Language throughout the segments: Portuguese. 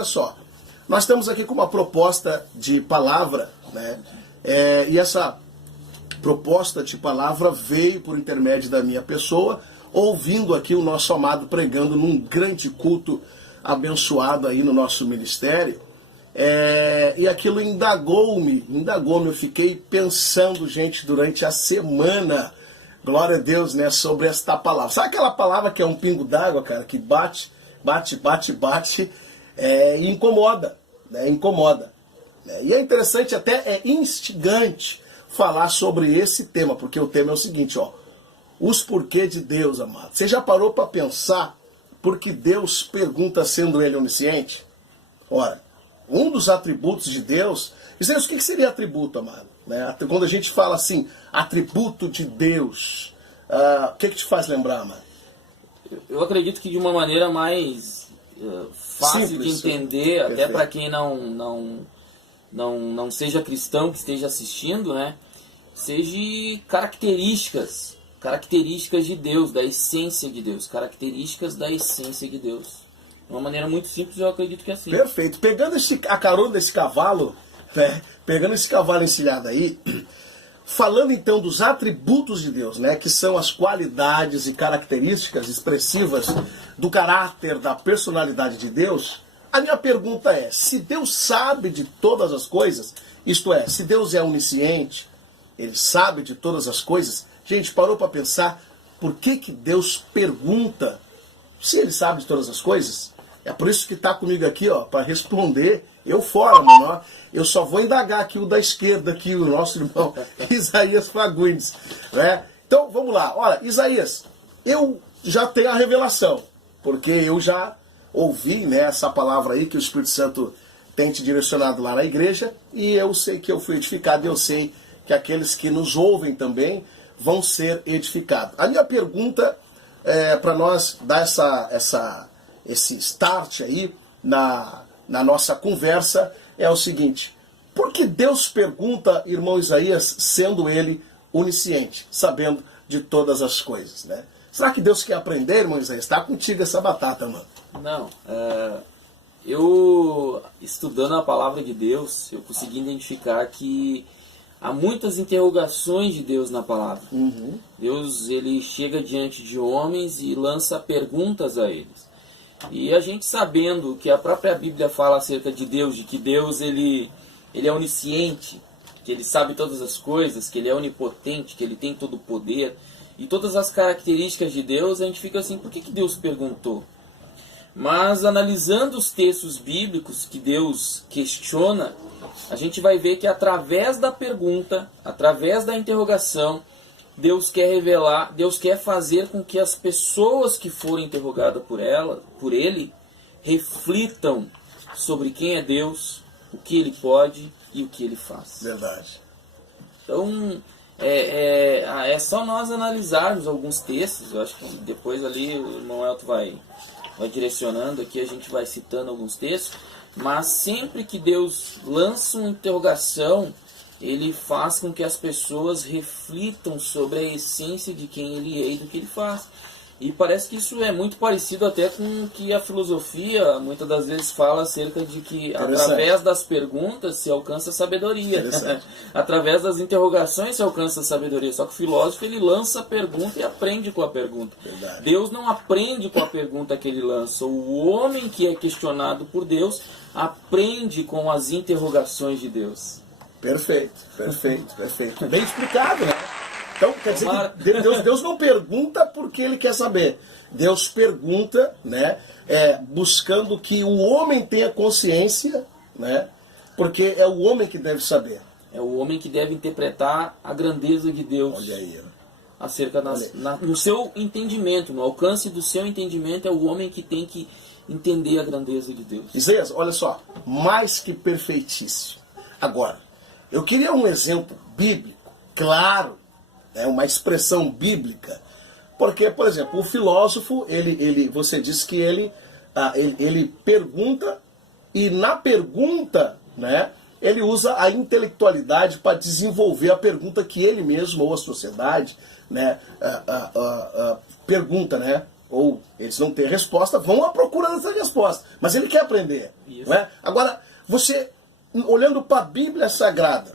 olha só, nós estamos aqui com uma proposta de palavra, né? E essa proposta de palavra veio por intermédio da minha pessoa, ouvindo aqui o nosso amado pregando num grande culto abençoado aí no nosso ministério. E aquilo indagou-me, eu fiquei pensando, gente, durante a semana, glória a Deus, né, sobre esta palavra. Sabe aquela palavra que é um pingo d'água, cara, que bate, e incomoda, né, incomoda. E é interessante, até é instigante falar sobre esse tema, porque o tema é o seguinte, ó, os porquê de Deus, amado. Você já parou para pensar por que Deus pergunta sendo Ele onisciente? Ora, um dos atributos de Deus... O que seria atributo, amado? Né? Quando a gente fala assim, atributo de Deus, o que te faz lembrar, amado? Eu acredito que de uma maneira mais fácil simples, de entender, até para quem não seja cristão, que esteja assistindo, né? Seja características de Deus, da essência de Deus, características da essência de Deus. De uma maneira muito simples, eu acredito que é assim. Perfeito. Pegando a carona desse cavalo, né? Pegando esse cavalo encilhado aí, falando então dos atributos de Deus, né? Que são as qualidades e características expressivas do caráter, da personalidade de Deus, a minha pergunta é, se Deus sabe de todas as coisas, isto é, se Deus é onisciente, Ele sabe de todas as coisas, gente, parou para pensar, por que Deus pergunta se Ele sabe de todas as coisas? É por isso que está comigo aqui, ó, para responder, eu fora, mano, ó, eu só vou indagar aqui o da esquerda, aqui o nosso irmão Isaías Fagundes, né? Então, vamos lá, olha, Isaías, eu já tenho a revelação, porque eu já ouvi, né, essa palavra aí que o Espírito Santo tem te direcionado lá na igreja, e eu sei que eu fui edificado, e eu sei que aqueles que nos ouvem também vão ser edificados. A minha pergunta para nós dar esse start aí na nossa conversa é o seguinte: por que Deus pergunta, irmão Isaías, sendo Ele onisciente, sabendo de todas as coisas, né? Será que Deus quer aprender, irmão Isaías? Está contigo essa batata, mano. Não, eu estudando a palavra de Deus, eu consegui identificar que há muitas interrogações de Deus na palavra. Deus, ele chega diante de homens e lança perguntas a eles. E a gente sabendo que a própria Bíblia fala acerca de Deus, de que Deus ele é onisciente, que ele sabe todas as coisas, que ele é onipotente, que ele tem todo o poder, e todas as características de Deus, a gente fica assim, por que Deus perguntou? Mas analisando os textos bíblicos que Deus questiona, a gente vai ver que através da pergunta, através da interrogação, Deus quer revelar, Deus quer fazer com que as pessoas que forem interrogadas por Ele, reflitam sobre quem é Deus, o que Ele pode e o que Ele faz. Verdade. Então, é só nós analisarmos alguns textos. Eu acho que depois ali o irmão Elton vai direcionando aqui, a gente vai citando alguns textos, mas sempre que Deus lança uma interrogação, Ele faz com que as pessoas reflitam sobre a essência de quem Ele é e do que Ele faz. E parece que isso é muito parecido até com o que a filosofia muitas das vezes fala acerca de que através das perguntas se alcança a sabedoria. Através das interrogações se alcança a sabedoria. Só que o filósofo, ele lança a pergunta e aprende com a pergunta. Verdade. Deus não aprende com a pergunta que ele lança. O homem que é questionado por Deus aprende com as interrogações de Deus. Perfeito. Bem explicado, né? Então, quer dizer que Deus não pergunta porque Ele quer saber. Deus pergunta, né, buscando que o homem tenha consciência, né, porque é o homem que deve saber. É o homem que deve interpretar a grandeza de Deus. Olha aí, ó. Acerca no seu entendimento, no alcance do seu entendimento, é o homem que tem que entender a grandeza de Deus. Isaías, olha só, mais que perfeitíssimo. Agora, eu queria um exemplo bíblico, claro, uma expressão bíblica, porque, por exemplo, o filósofo, você disse que ele pergunta, e na pergunta, né, ele usa a intelectualidade para desenvolver a pergunta que ele mesmo, ou a sociedade, né, pergunta, né? ou eles não têm resposta, vão à procura dessa resposta. Mas ele quer aprender. Não é? Agora, você, olhando para a Bíblia Sagrada,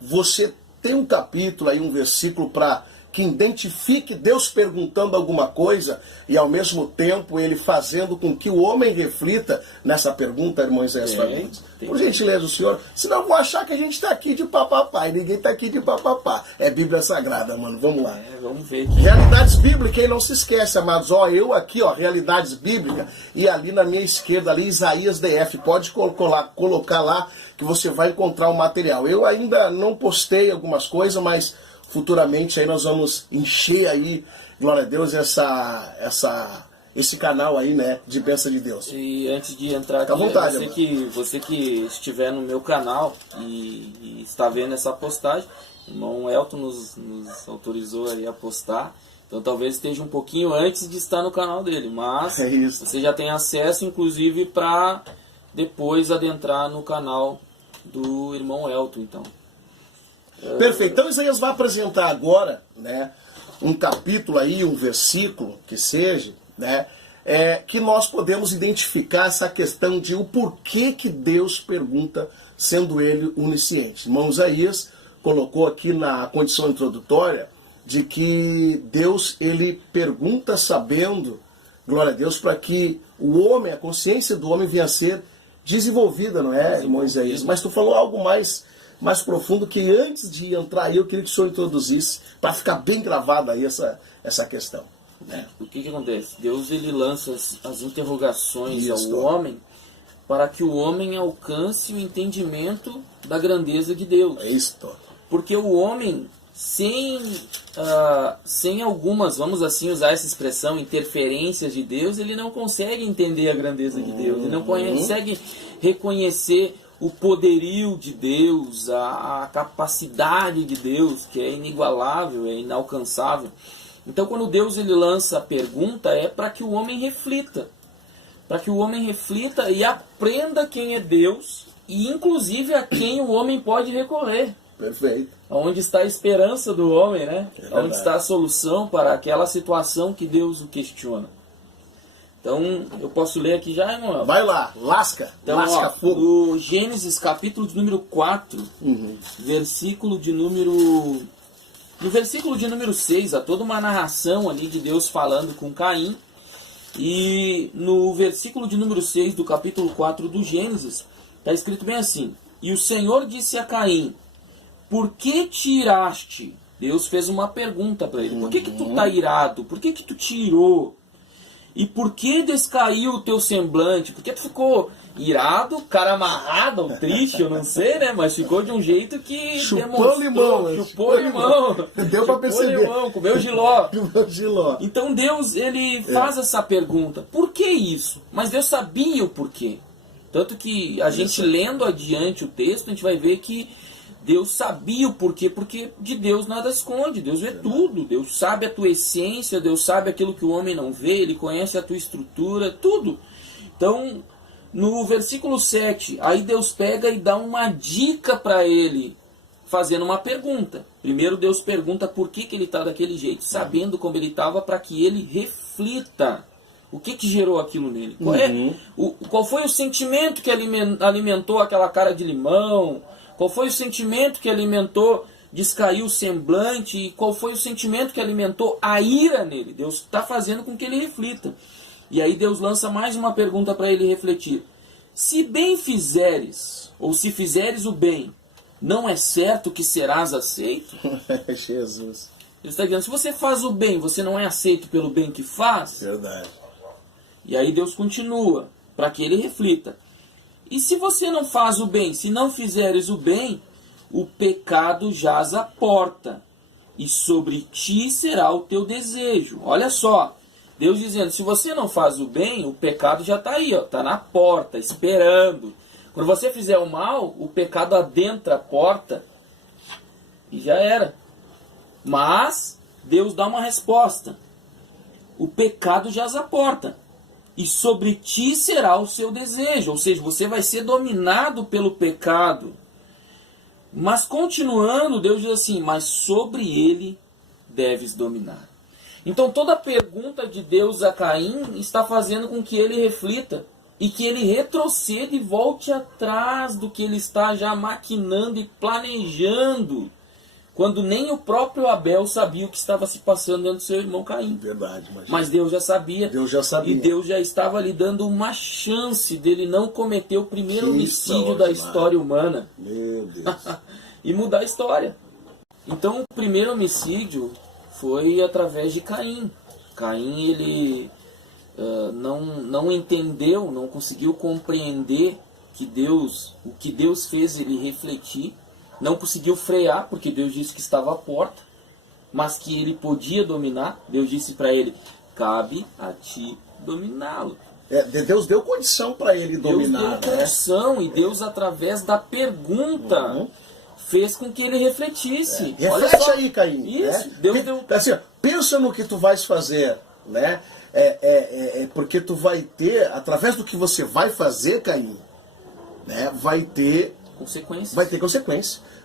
você tem um capítulo aí, um versículo para que identifique Deus perguntando alguma coisa e ao mesmo tempo ele fazendo com que o homem reflita nessa pergunta, irmãos e famílias. Por gentileza, o senhor, senão vão achar que a gente está aqui de papapá e ninguém está aqui de papapá. É Bíblia Sagrada, mano, vamos lá. Vamos ver. Realidades bíblicas, e não se esquece, amados, ó, eu aqui, ó, Realidades Bíblicas, e ali na minha esquerda, ali, Isaías DF, pode colocar lá que você vai encontrar o material. Eu ainda não postei algumas coisas, mas futuramente aí nós vamos encher aí, glória a Deus, esse canal aí, né, de bênção de Deus. E antes de entrar aqui, à vontade, você que estiver no meu canal e está vendo essa postagem, o irmão Elton nos autorizou aí a postar, então talvez esteja um pouquinho antes de estar no canal dele, mas você já tem acesso, inclusive, para depois adentrar no canal do irmão Elton, então. Perfeito. Então Isaías vai apresentar agora, né, um capítulo aí, um versículo que seja, né, que nós podemos identificar essa questão de o porquê que Deus pergunta, sendo ele onisciente. Irmão Isaías colocou aqui na condição introdutória de que Deus, ele pergunta sabendo, glória a Deus, para que o homem, a consciência do homem venha a ser desenvolvida, não é, irmão Isaías? Mas tu falou algo mais profundo, que antes de entrar aí eu queria que o senhor introduzisse, para ficar bem gravada aí essa questão. Né? O que acontece? Deus, ele lança as interrogações ao homem para que o homem alcance o entendimento da grandeza de Deus. É isso. Porque o homem, sem algumas, vamos assim usar essa expressão, interferências de Deus, ele não consegue entender a grandeza de Deus, ele não consegue reconhecer o poderio de Deus, a capacidade de Deus, que é inigualável, é inalcançável. Então, quando Deus ele lança a pergunta, é para que o homem reflita. Para que o homem reflita e aprenda quem é Deus e, inclusive, a quem o homem pode recorrer. Perfeito. Onde está a esperança do homem, né? Onde está a solução para aquela situação que Deus o questiona. Então, eu posso ler aqui já, irmão? Vai lá, lasca, então, lasca fogo. No Gênesis, capítulo de número 4, versículo de número... No versículo de número 6, há toda uma narração ali de Deus falando com Caim. E no versículo de número 6 do capítulo 4 do Gênesis, está escrito bem assim: E o Senhor disse a Caim, por que te iraste? Deus fez uma pergunta para ele. Por que tu está irado? Por que tu te irou? E por que descaiu o teu semblante? Por que tu ficou irado, cara amarrado, ou triste, eu não sei, né? Mas ficou de um jeito que chupou limão. Deu para perceber. Limão, comeu giló. Giló. Então Deus, ele faz essa pergunta. Por que isso? Mas Deus sabia o porquê. Tanto que a gente lendo adiante o texto, a gente vai ver que Deus sabia o porquê, porque de Deus nada esconde, Deus vê tudo, Deus sabe a tua essência, Deus sabe aquilo que o homem não vê, Ele conhece a tua estrutura, tudo. Então, no versículo 7, aí Deus pega e dá uma dica para ele, fazendo uma pergunta. Primeiro Deus pergunta por que ele está daquele jeito, sabendo como ele estava, para que ele reflita. O que gerou aquilo nele? Qual foi o sentimento que alimentou aquela cara de limão? Qual foi o sentimento que alimentou descair o semblante? E qual foi o sentimento que alimentou a ira nele? Deus está fazendo com que ele reflita. E aí Deus lança mais uma pergunta para ele refletir. Se bem fizeres, ou se fizeres o bem, não é certo que serás aceito? Jesus. Ele está dizendo, se você faz o bem, você não é aceito pelo bem que faz? Verdade. E aí Deus continua, para que ele reflita. E se você não faz o bem, se não fizeres o bem, o pecado jaz à porta, e sobre ti será o teu desejo. Olha só, Deus dizendo, se você não faz o bem, o pecado já está aí, está na porta, esperando. Quando você fizer o mal, o pecado adentra a porta e já era. Mas Deus dá uma resposta. O pecado jaz à porta. E sobre ti será o seu desejo. Ou seja, você vai ser dominado pelo pecado. Mas continuando, Deus diz assim, mas sobre ele deves dominar. Então toda pergunta de Deus a Caim está fazendo com que ele reflita e que ele retroceda e volte atrás do que ele está já maquinando e planejando, quando nem o próprio Abel sabia o que estava se passando dentro do seu irmão Caim. Verdade, mas Deus já sabia. Deus já sabia. E Deus já estava lhe dando uma chance dele não cometer o primeiro homicídio da história humana. Meu Deus. E mudar a história. Então o primeiro homicídio foi através de Caim. Caim, ele não entendeu, não conseguiu compreender que o que Deus fez ele refletir. Não conseguiu frear, porque Deus disse que estava à porta, mas que ele podia dominar. Deus disse para ele, cabe a ti dominá-lo. Deus deu condição para ele dominar. Deus deu condição, e Deus, através da pergunta, fez com que ele refletisse. Reflete aí, Caim. Isso, Deus deu... Assim, pensa no que tu vais fazer, né? Porque tu vai ter, através do que você vai fazer, Caim, né? Vai ter consequência.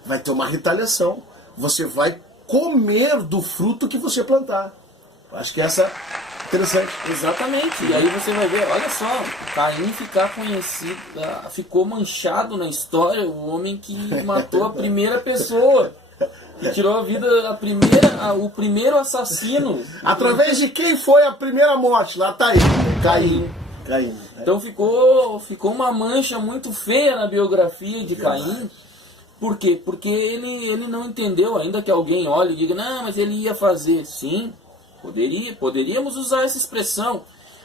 Vai ter uma retaliação. Você vai comer do fruto que você plantar. Eu acho que essa é interessante. Exatamente. E aí você vai ver, olha só, Caim ficar conhecido, ficou manchado na história, o homem que matou a primeira pessoa. Que tirou a vida, o primeiro assassino. Através de quem foi a primeira morte? Lá tá aí. Caim. Então ficou uma mancha muito feia na biografia de Caim. Por quê? Porque ele não entendeu, ainda que alguém olhe e diga, não, mas ele ia fazer. Sim, poderíamos usar essa expressão.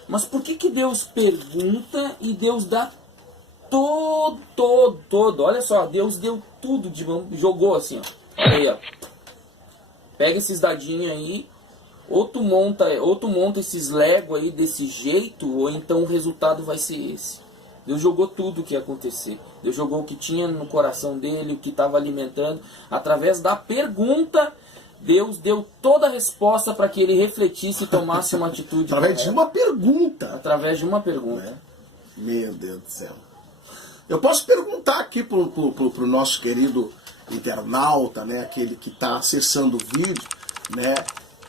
Mas por que Deus pergunta e Deus dá todo? Olha só, Deus deu tudo de mão, jogou assim, ó. Olha aí, ó. Pega esses dadinhos aí. Ou tu monta esses Lego aí desse jeito, ou então o resultado vai ser esse. Deus jogou tudo o que ia acontecer. Deus jogou o que tinha no coração dele, o que estava alimentando. Através da pergunta, Deus deu toda a resposta para que ele refletisse e tomasse uma atitude. Através de uma pergunta. Através de uma pergunta. Meu Deus do céu. Eu posso perguntar aqui pro nosso querido internauta, né, aquele que está acessando o vídeo, né,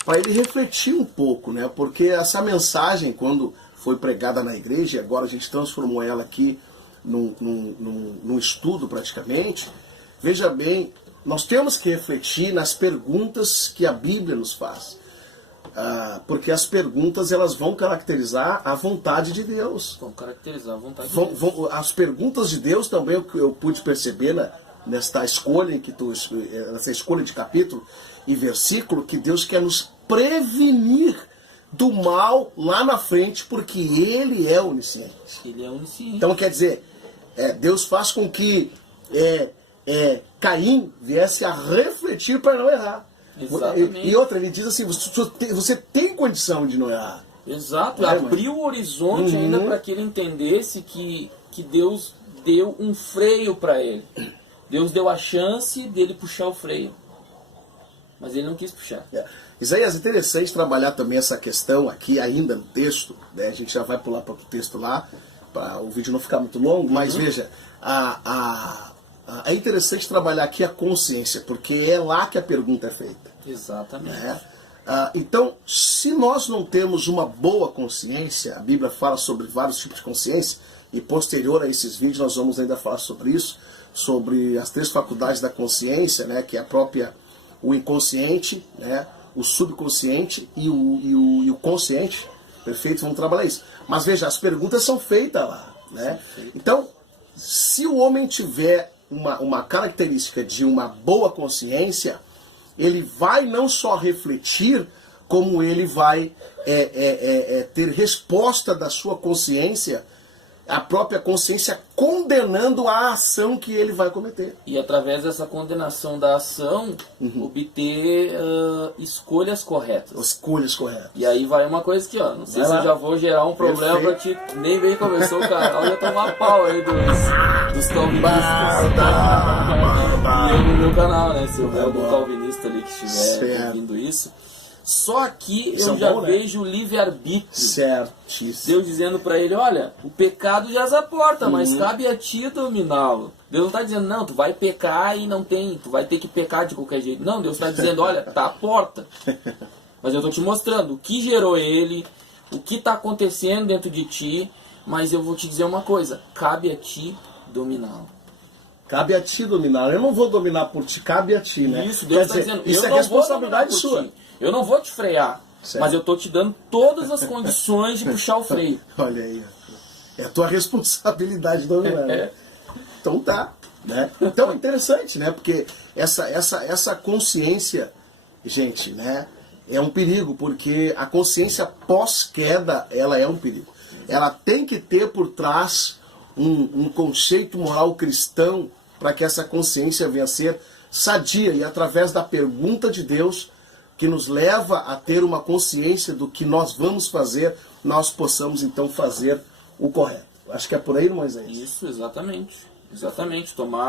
para ele refletir um pouco, né, porque essa mensagem, quando foi pregada na igreja, agora a gente transformou ela aqui num estudo praticamente. Veja bem, nós temos que refletir nas perguntas que a Bíblia nos faz, porque as perguntas elas vão caracterizar a vontade de Deus. Vão caracterizar a vontade de Deus. As perguntas de Deus também, eu pude perceber nesta escolha nessa escolha de capítulo e versículo, que Deus quer nos prevenir do mal lá na frente, porque Ele é onisciente. Ele é onisciente. Então quer dizer, Deus faz com que Caim viesse a refletir para não errar. Exatamente. E outra, ele diz assim, você tem condição de não errar. Exato, abriu o horizonte ainda para que ele entendesse que Deus deu um freio para ele. Deus deu a chance dele puxar o freio. Mas ele não quis puxar. Isaías, é interessante trabalhar também essa questão aqui ainda no texto, né? A gente já vai pular para o texto lá, para o vídeo não ficar muito longo, mas veja, é interessante trabalhar aqui a consciência, porque é lá que a pergunta é feita. Exatamente. Né? Então, se nós não temos uma boa consciência, a Bíblia fala sobre vários tipos de consciência, e posterior a esses vídeos nós vamos ainda falar sobre isso, sobre as 3 faculdades da consciência, né, que é o inconsciente, né, o subconsciente e o consciente. Perfeito? Vamos trabalhar isso. Mas veja, as perguntas são feitas lá. Né? Então, se o homem tiver uma característica de uma boa consciência, ele vai não só refletir, como ele vai ter resposta da sua consciência, a própria consciência condenando a ação que ele vai cometer. E através dessa condenação da ação, obter escolhas corretas. Escolhas corretas. E aí vai uma coisa aqui, ó. Não sei se eu já vou gerar um problema pra ti. Nem bem começou o canal, já tomar pau aí dos calvinistas. E eu no meu canal, né? Se houver algum calvinista ali que estiver ouvindo isso. Só aqui eu já vejo o livre-arbítrio. Certíssimo. Deus dizendo para ele, olha, o pecado já a porta, mas cabe a ti dominá-lo. Deus não está dizendo, não, tu vai pecar e não tem, tu vai ter que pecar de qualquer jeito. Não, Deus está dizendo, olha, tá à porta. Mas eu estou te mostrando o que gerou ele, o que está acontecendo dentro de ti, mas eu vou te dizer uma coisa, cabe a ti dominá-lo. Cabe a ti dominar. Eu não vou dominar por ti, cabe a ti, né? Isso, Deus está dizendo, isso eu é não responsabilidade vou dominar por sua. ti. Eu não vou te frear, Certo. mas eu estou te dando todas as condições de puxar o freio. Olha aí. É a tua responsabilidade dominar. Né? Então tá. Né? Então é interessante, né? Porque essa consciência, gente, né? É um perigo, porque a consciência pós-queda, ela é um perigo. Ela tem que ter por trás um conceito moral cristão para que essa consciência venha a ser sadia e através da pergunta de Deus que nos leva a ter uma consciência do que nós vamos fazer, nós possamos então fazer o correto. Acho que é por aí, Moisés? Isso, exatamente. Exatamente, tomar